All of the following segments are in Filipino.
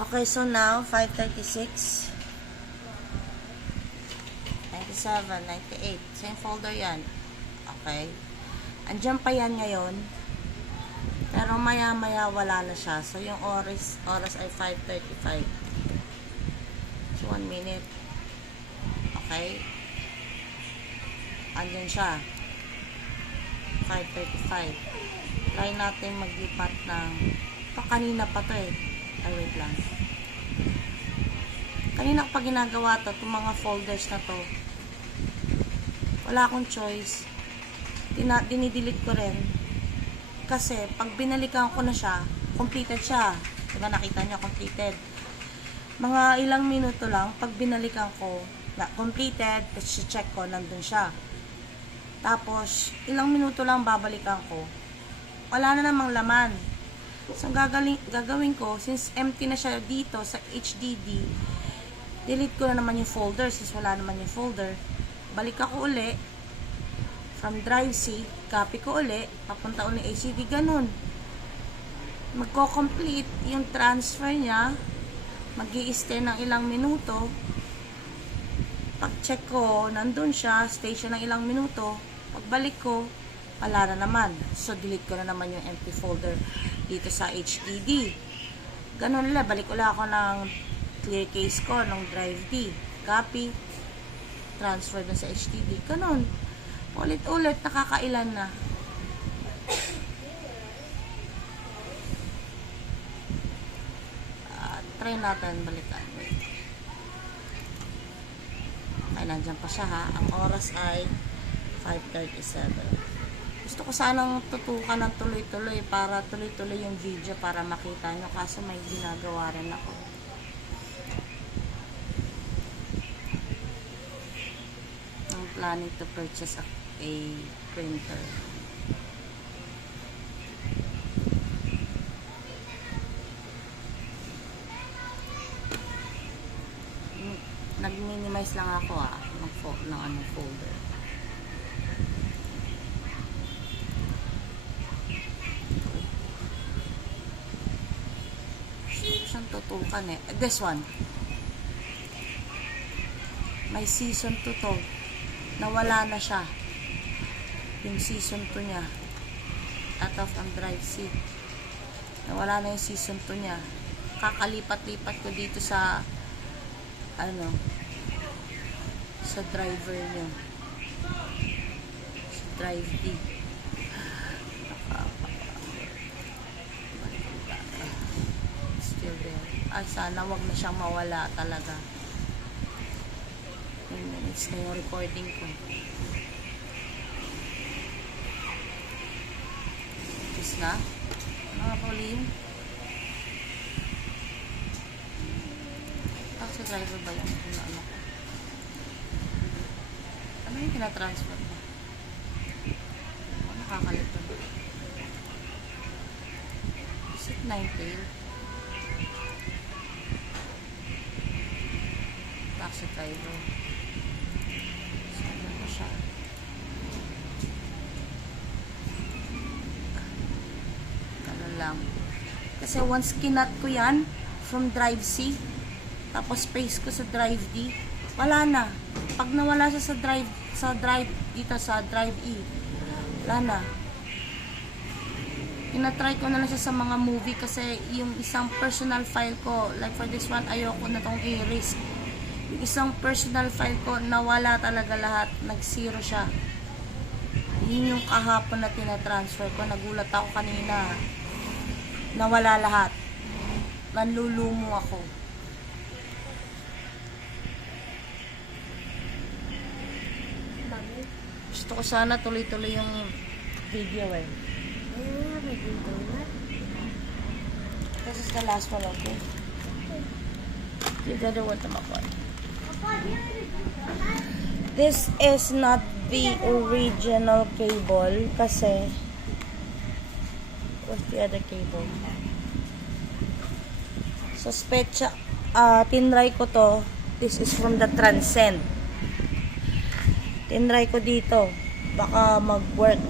Okay, so now 5:36, 97, 98. Same folder yan. Okay. Andiyan pa yan ngayon. Pero maya-maya wala na siya. So yung oras ay 5:35. So 1 minute. Okay. Andiyan siya. 5:35. Try natin maglipat ng kanina pa to eh. Ay, wait lang. Kanina pa ginagawa to, itong mga folders na to. Wala akong choice. Dinidelete ko rin. Kasi, pag binalikan ko na siya, completed siya. Diba nakita niya, completed. Mga ilang minuto lang, pag binalikan ko, na completed, tapos check ko, nandun siya. Tapos, ilang minuto lang babalikan ko. Wala na namang laman. So, gagawin ko, since empty na siya dito sa HDD, delete ko na naman yung folder, since wala naman yung folder. Balik ako uli, from drive C, copy ko uli, papunta uli HDD, ganun. Magko-complete yung transfer niya, mag-i-stay ng ilang minuto. Pag-check ko, nandun siya, stay siya ng ilang minuto. Pagbalik ko, wala na naman. So, delete ko na naman yung empty folder dito sa HDD. Ganun nila. Balik ulit ako ng clear case ko, ng drive D. Copy. Transfer dun sa HDD. Ganun. Ulit-ulit. Nakakailan na. Try natin balikan. Okay, nandyan pa siya ha. Ang oras ay 5:37. Gusto ko sanang tutukan ng tuloy-tuloy para tuloy-tuloy yung video para makita nyo, kaso may ginagawa rin ako. I'm planning to purchase a printer. Nag-minimize lang ako ng folder. Siyang tutukan eh. This one. May season 2 to. Nawala na siya. Yung season 2 niya. Out of ang drive C. Nawala na yung season 2 niya. Kakalipat-lipat ko dito sa sa driver niya. Sa drive D. Sana wag na siyang mawala talaga. 10 minutes na yung recording ko. Tapos na. Mga Pauline. Taxi driver ba yan? Ano yung tinatransfer mo? Nakakalito. Is it 9-tail? Taxi driver. Saan na siya? Ganun lang. Kasi once kinat ko yan from drive C, tapos paste ko sa drive D, wala na. Pag nawala siya sa drive dito sa drive E, wala na. Ina-try ko na lang siya sa mga movie kasi yung isang personal file ko, like for this one, ayoko na tong i-risk. Yung isang personal file ko, nawala talaga lahat. Nag-zero siya. Yun yung kahapon na tinatransfer ko. Nagulat ako kanina. Nawala lahat. Nanlulumo ako. Gusto ko sana tuloy-tuloy yung video eh. This is the last one, okay? You gotta want to makuha. This is not the original cable kasi what's the other cable? So specha tinry ko to. This is from the Transcend. Tinry ko dito. Baka mag-work.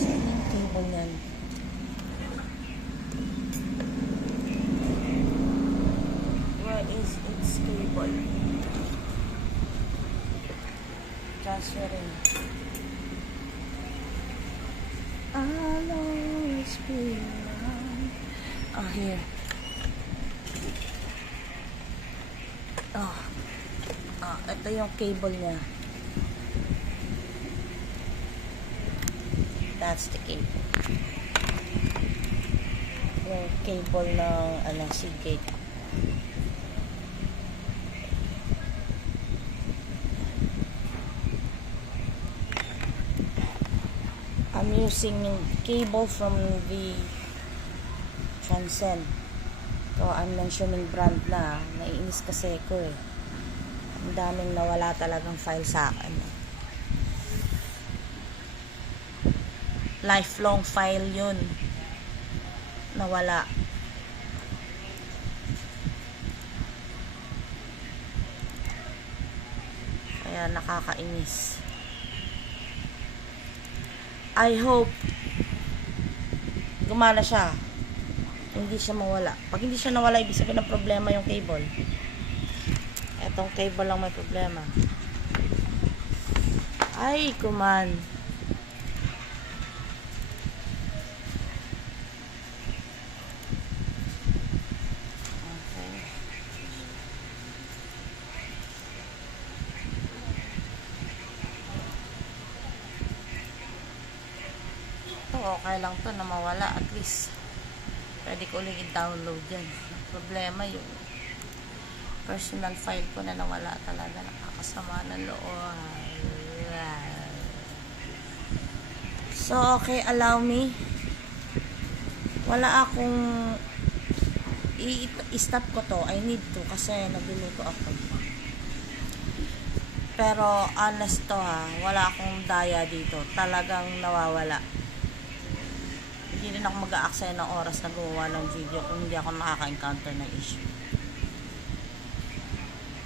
Saan yung cable yan? transferring. I'll always be around. Here. Ito yung cable niya. That's the cable. Yung cable ng Seagate. I'm using cable from the Transcend. So, I'm mentioning brand na. Naiinis kasi ko eh. Ang daming nawala talagang file sa akin. Lifelong file yun. Nawala. Kaya nakakainis. I hope gumana siya. Hindi siya mawala. Pag hindi siya nawala, ibig sabihin ng problema yung cable. Etong cable lang may problema. Ay, kuman. Okay. Okay lang to na mawala. At least pwede ko ulit i-download yan. Problema yung personal file ko na nawala talaga. Nakakasama ng loob. So, okay, allow me. Wala akong i-stop ko to. I need to kasi nagluluto ako. Pero, honest to ha. Wala akong daya dito. Talagang nawawala. Hindi rin ako mag-a-aksaya ng oras na gumawa ng video kung hindi ako nakaka-encounter ng issue.